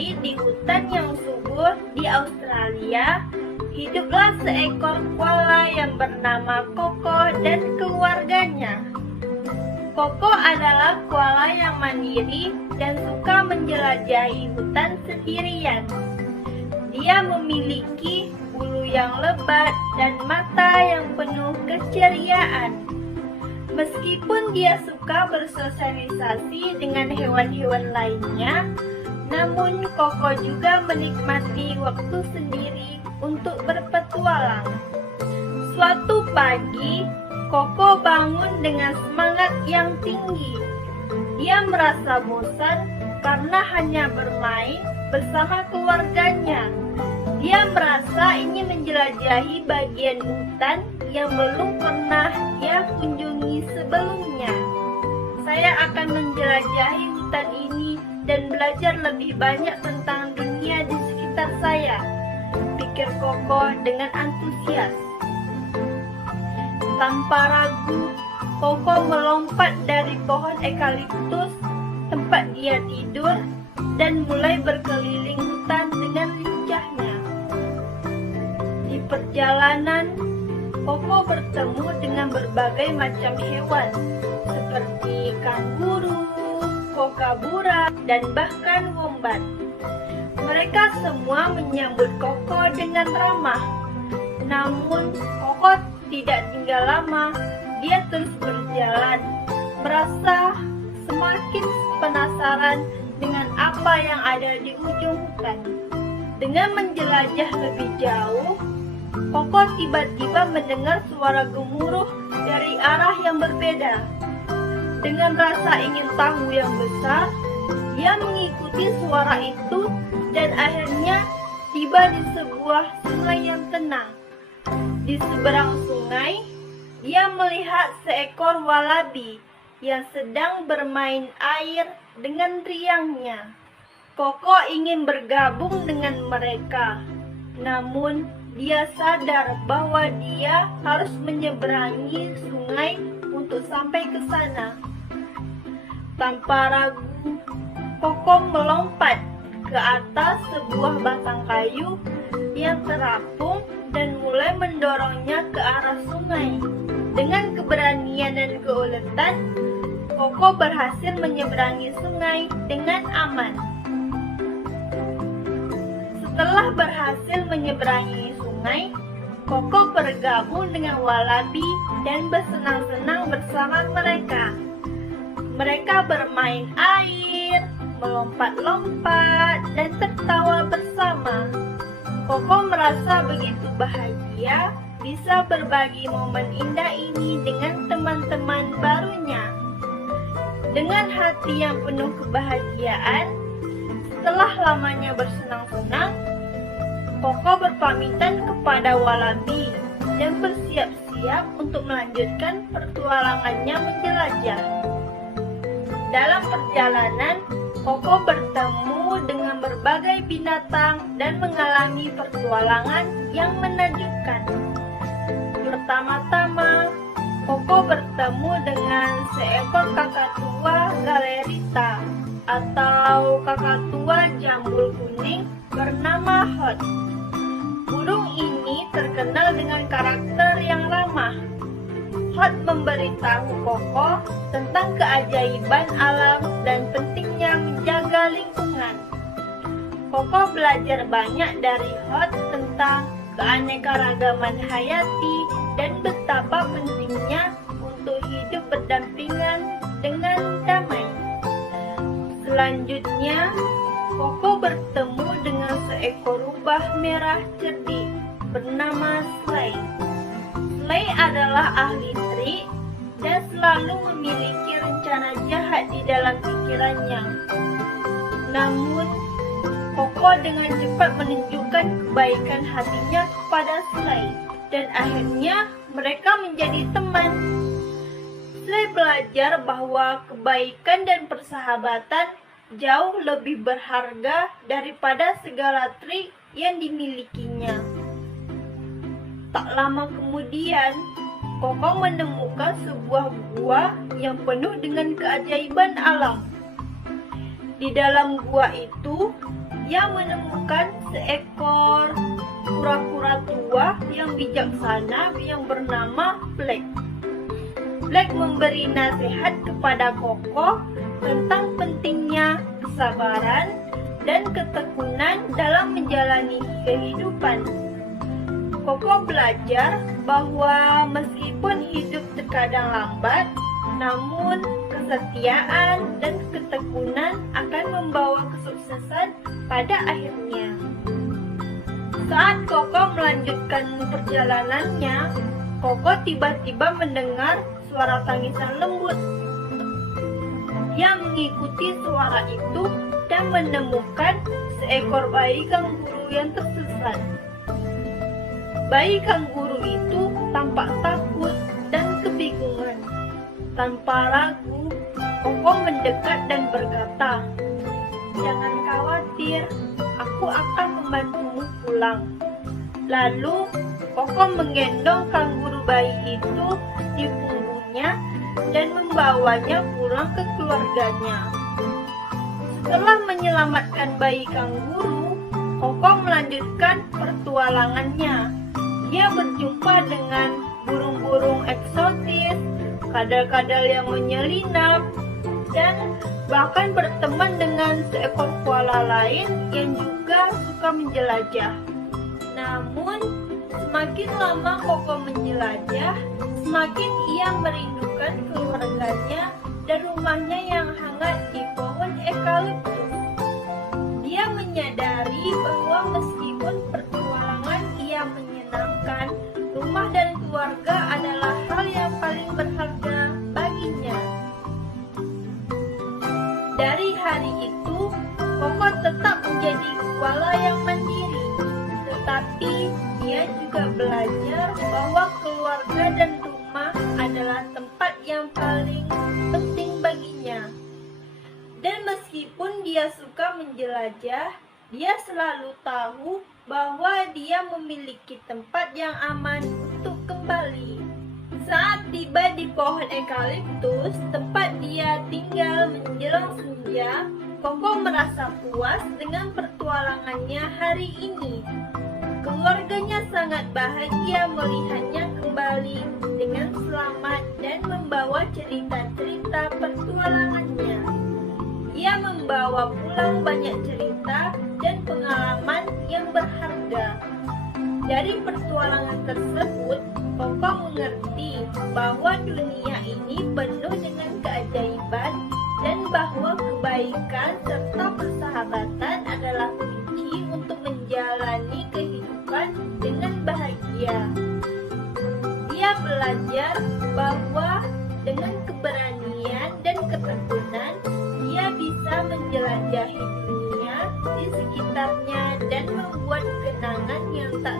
hari di hutan yang subur di Australia, hiduplah seekor koala yang bernama Koko dan keluarganya. Koko adalah koala yang mandiri dan suka menjelajahi hutan sendirian. Dia memiliki bulu yang lebat dan mata yang penuh keceriaan. Meskipun dia suka bersosialisasi dengan hewan-hewan lainnya, namun Koko juga menikmati waktu sendiri untuk berpetualang. Suatu pagi, Koko bangun dengan semangat yang tinggi. Dia merasa bosan karena hanya bermain bersama keluarganya. Dia merasa ingin menjelajahi bagian hutan yang belum pernah dia kunjungi sebelumnya. Saya akan menjelajahi hutan ini dan belajar lebih banyak tentang dunia di sekitar saya, pikir Koko dengan antusias. Tanpa ragu, Koko melompat dari pohon eukaliptus tempat dia tidur dan mulai berkeliling hutan dengan lincahnya. Di perjalanan, Koko bertemu dengan berbagai macam hewan seperti kanguru, kookaburra, dan bahkan wombat. Mereka semua menyambut Koko dengan ramah. Namun, Koko tidak tinggal lama. Dia terus berjalan, merasa semakin penasaran dengan apa yang ada di ujung hutan. Dengan menjelajah lebih jauh, Koko tiba-tiba mendengar suara gemuruh dari arah yang berbeda. Dengan rasa ingin tahu yang besar, dia mengikuti suara itu dan akhirnya tiba di sebuah sungai yang tenang. Di seberang sungai, dia melihat seekor walabi yang sedang bermain air dengan riangnya. Koko ingin bergabung dengan mereka, namun dia sadar bahwa dia harus menyeberangi sungai untuk sampai ke sana. Tanpa ragu, Koko melompat ke atas sebuah batang kayu yang terapung dan mulai mendorongnya ke arah sungai. Dengan keberanian dan keuletan, Koko berhasil menyeberangi sungai dengan aman. Setelah berhasil menyeberangi sungai, Koko bergabung dengan walabi dan bersenang-senang bersama mereka. Mereka bermain air, melompat-lompat, dan tertawa bersama. Koko merasa begitu bahagia bisa berbagi momen indah ini dengan teman-teman barunya. Dengan hati yang penuh kebahagiaan, setelah lamanya bersenang-senang, Koko berpamitan kepada walabi dan bersiap-siap untuk melanjutkan petualangannya menjelajah. Dalam perjalanan, Koko bertemu dengan berbagai binatang dan mengalami petualangan yang menakjubkan. Pertama-tama, Koko bertemu dengan seekor kakatua galerita atau kakatua jambul kuning bernama Hot. Burung ini terkenal dengan karakter yang ramah. Hot memberitahu Koko tentang keajaiban alam dan pentingnya menjaga lingkungan. Koko belajar banyak dari Hot tentang keanekaragaman hayati dan betapa pentingnya untuk hidup berdampingan dengan damai. Selanjutnya, Koko bertemu dengan seekor rubah merah cerdik bernama Slay. Slay adalah ahli trik dan selalu memiliki rencana jahat di dalam pikirannya. Namun, Koko dengan cepat menunjukkan kebaikan hatinya kepada Slay, dan akhirnya mereka menjadi teman. Slay belajar bahwa kebaikan dan persahabatan jauh lebih berharga daripada segala trik yang dimilikinya. Tak lama kemudian, Koko menemukan sebuah gua yang penuh dengan keajaiban alam. Di dalam gua itu, Ia menemukan seekor kura-kura tua yang bijaksana yang bernama Black. Black memberi nasihat kepada Koko tentang pentingnya kesabaran dan ketekunan dalam menjalani kehidupan. Koko belajar bahwa meskipun hidup terkadang lambat, namun kesetiaan dan ketekunan akan membawa kesuksesan pada akhirnya. Saat Koko melanjutkan perjalanannya, Koko tiba-tiba mendengar suara tangisan lembut. Dia mengikuti suara itu dan menemukan seekor bayi kanguru yang tersesat. Bayi kanguru itu tampak takut dan kebingungan. Tanpa ragu, Koko mendekat dan berkata, "Jangan khawatir, aku akan membantumu pulang." Lalu, Koko menggendong kanguru bayi itu di punggungnya dan membawanya pulang ke keluarganya. Setelah menyelamatkan bayi kanguru, Koko melanjutkan pertualangannya. Dia berjumpa dengan burung-burung eksotis, kadal-kadal yang menyelinap, dan bahkan berteman dengan seekor koala lain yang juga suka menjelajah. Namun, semakin lama Koko menjelajah, semakin ia merindukan keluarganya dan rumahnya yang hangat di pohon eukaliptus. Dia menyadari bahwa meskipun pertualangan ia menyenangkan, rumah dan keluarga adalah hal yang paling berharga baginya. Dari hari itu, Koko tetap menjadi koala yang mandiri, tetapi dia juga belajar bahwa keluarga dan rumah adalah tempat yang paling penting baginya. Dan meskipun dia suka menjelajah, dia selalu tahu bahwa dia memiliki tempat yang aman untuk kembali. Saat tiba di pohon eukaliptus, tempat dia tinggal menjelang senja, Koko merasa puas dengan pertualangannya hari ini. Keluarganya sangat bahagia melihatnya kembali dengan selamat dan membawa cerita-cerita pertualangannya. Ia membawa pulang banyak cerita dan pengalaman yang berharga. Dari pertualangan tersebut, Koko mengerti bahwa dunia ini penuh dengan keajaiban dan bahwa kebaikan serta persahabatan adalah kunci untuk menjalani kehidupan dengan bahagia. Dia belajar bahwa dengan keberanian dan ketekunan, dia bisa menjelajahi dunia di sekitarnya dan membuat kenangan yang tak